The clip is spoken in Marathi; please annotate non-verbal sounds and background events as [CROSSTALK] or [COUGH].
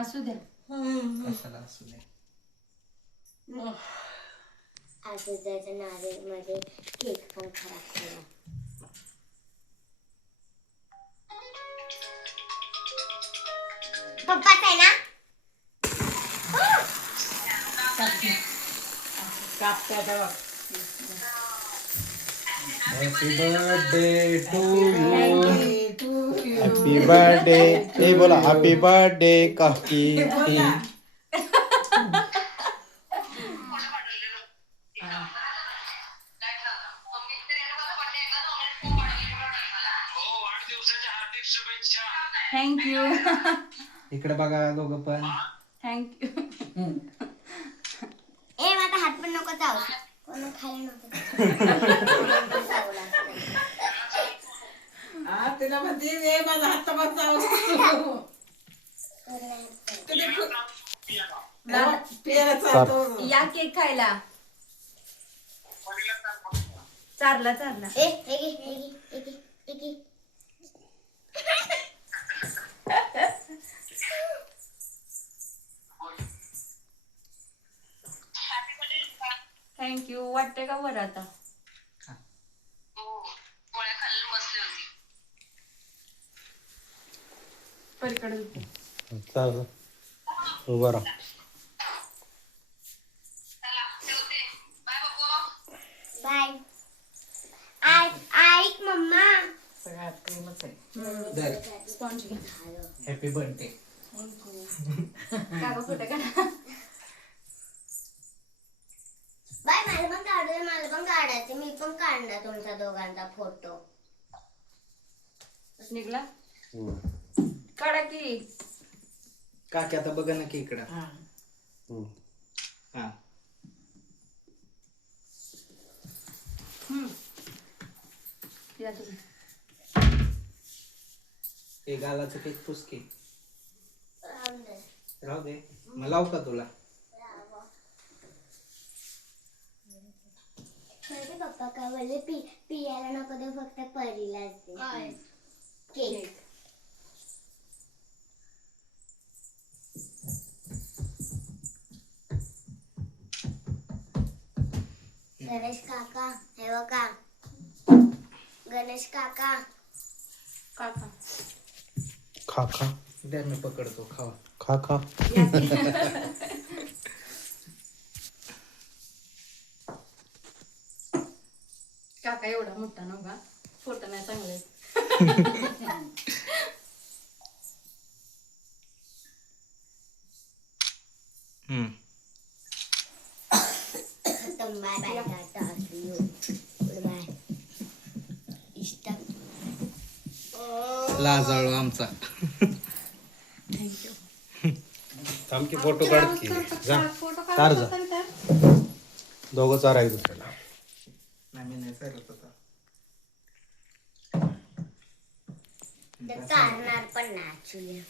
असू द्या. कशाला असू दे असं त्याच्या नारळमध्ये केक पण खराब केला. पप्पाच आहे ना? Happy birthday to you happy birthday हे बोला हॅपी बर्थडे काकी थँक्यू इकडे बघा दोघं पण. थँक्यू ए माझा हात पण नको जाऊ कोण खाली नको. [LAUGHS] हा, तिला म्हणते "ए, माझा हात तपास जाऊ कधी खु- ना, पियाला. चालतो. या केक खायला. चारला चारला. ए घे घे घे घे. थँक्यू वाटते का बरं आता? पलीकडे. होते. चालेल उभा राहा. बाय आय ऐक मम्मा. सगळ्यात आहे. स्पॉन्ज घ्या हॅपी बर्थडे काका कुठे का बाय मला पण काढू दे मला पण काढायचं. मी पण काढणार तुमच्या दोघांचा फोटो निघला. काढा की. काकी आता बघा ना की इकडं. हा. हम्म. हा. या तुम्ही. हे गालाचं केक पुसकी. राहू दे. मग लावू का तुला? माहिती पप्पा काय बोलले पी पियाला नको दे फक्त परीलाच दे. केक. गणेश काका हे बघा. गणेश काका. काका. खा खा द्या मी पकडतो खावा. खा खा काका एवढा मोठा नव्हता फोटो नाही चांगले. हम्म. खतम बाय बाय टाटा see you बाय इष्ट लाजाळू आमचा. थांब की फोटो काढ की. जा. चार जा. दोघं चार आहे दुसऱ्याला. नाही मी नाही चालत होता काढणार पण ना ऍक्च्युली